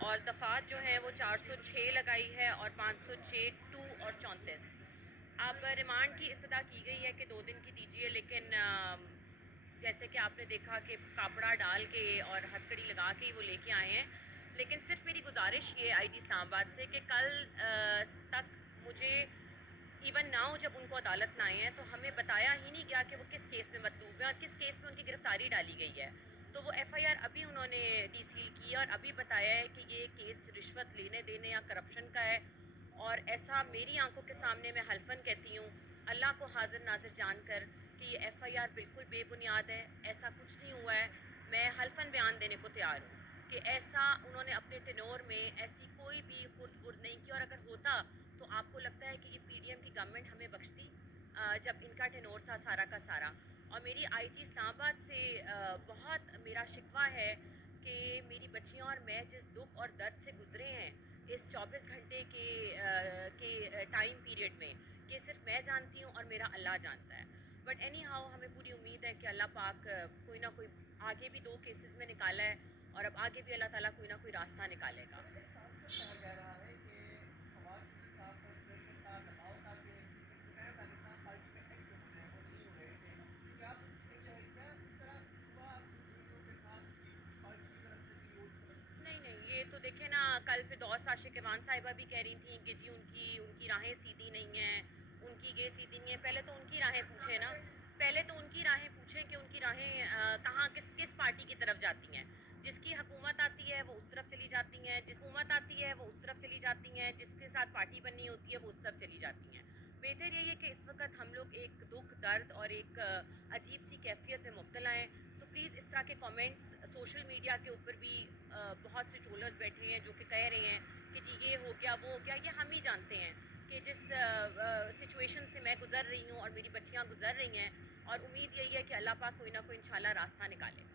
اور دفعات جو ہے وہ 406 لگائی ہے اور 506 2 اور 34. اب ریمانڈ کی استدعا کی گئی ہے کہ 2 دن کی دیجیے، لیکن جیسے کہ آپ نے دیکھا کہ کاپڑا ڈال کے اور ہتھکڑی لگا کے ہی وہ لے کے آئے ہیں. لیکن صرف میری گزارش یہ آئی جی اسلام آباد سے کہ کل تک مجھے ایون ناؤ جب ان کو عدالت میں آئے ہیں تو ہمیں بتایا ہی نہیں گیا کہ وہ کس کیس میں مطلوب ہے اور کس کیس میں ان کی گرفتاری ڈالی گئی ہے. تو وہ ایف آئی آر ابھی انہوں نے ڈی سیل کی ہے اور ابھی بتایا ہے کہ یہ کیس رشوت لینے دینے یا کرپشن کا ہے. اور ایسا میری آنکھوں کے سامنے میں حلفاً کہتی ہوں اللہ کو حاضر ناظر جان کر کہ یہ ایف آئی آر بالکل بے بنیاد ہے، ایسا کچھ نہیں ہوا ہے. میں حلفاً بیان دینے کو تیار ہوں کہ ایسا انہوں نے اپنے ٹینور میں ایسی کوئی بھی خرد برد نہیں کی. اور اگر ہوتا تو آپ کو لگتا ہے کہ یہ پی ڈی ایم کی گورنمنٹ ہمیں بخشتی جب ان کا ٹینور تھا سارا کا سارا. اور میری آئی جی اسلام آباد سے بہت میرا شکوہ ہے کہ میری بچیاں اور میں جس دکھ اور درد سے گزرے ہیں اس 24 گھنٹے کے ٹائم پیریڈ میں، کہ صرف میں جانتی ہوں اور میرا اللہ جانتا ہے. بٹ اینی ہاؤ ہمیں پوری امید ہے کہ اللہ پاک کوئی نہ کوئی آگے بھی 2 کیسز میں نکالا ہے اور اب آگے بھی اللہ تعالیٰ کوئی نہ کوئی راستہ نکالے گا. ایک تاثر کہا جا رہا ہے کہ فواد چودھری صاحب کا اسپریشن کا دباؤ تھا کہ اسٹوڈنٹ پاکستان پارٹی میں ایکٹیو جو ہے وہ نہیں ہو رہے تھے. کیا یہ ہے کیا اس طرح شبہ لوگوں کے ساتھ پارٹی کی طرف سے بھی اور کی طرف سے؟ نہیں نہیں، یہ تو دیکھیں نا، کل فردوس عاشق ایوان صاحبہ بھی کہہ رہی تھیں کہ جی ان کی راہیں سیدھی نہیں ہیں، ان کی یہ سیدھی نہیں ہے. پہلے تو ان کی راہیں پوچھیں نا، پہلے تو ان کی راہیں پوچھیں کہ ان کی راہیں کہاں کس پارٹی کی طرف جاتی ہیں. جس کی حکومت آتی ہے وہ اس طرف چلی جاتی ہیں، جس حکومت آتی ہے وہ اس طرف چلی جاتی ہیں، جس کے ساتھ پارٹی بننی ہوتی ہے وہ اس طرف چلی جاتی ہیں. بہتر یہی ہے کہ اس وقت ہم لوگ ایک دکھ درد اور ایک عجیب سی کیفیت میں مبتلا ہیں. تو پلیز اس طرح کے کامنٹس سوشل میڈیا کے اوپر بھی بہت سے ٹرولرز بیٹھے ہیں جو کہ کہہ رہے ہیں کہ جی یہ ہو گیا وہ ہو گیا. یہ ہم ہی جانتے ہیں کہ جس سچویشن سے میں گزر رہی ہوں اور میری بچیاں گزر رہی ہیں، اور امید یہی ہے کہ اللہ پاک کوئی نہ کوئی انشاءاللہ راستہ نکالے.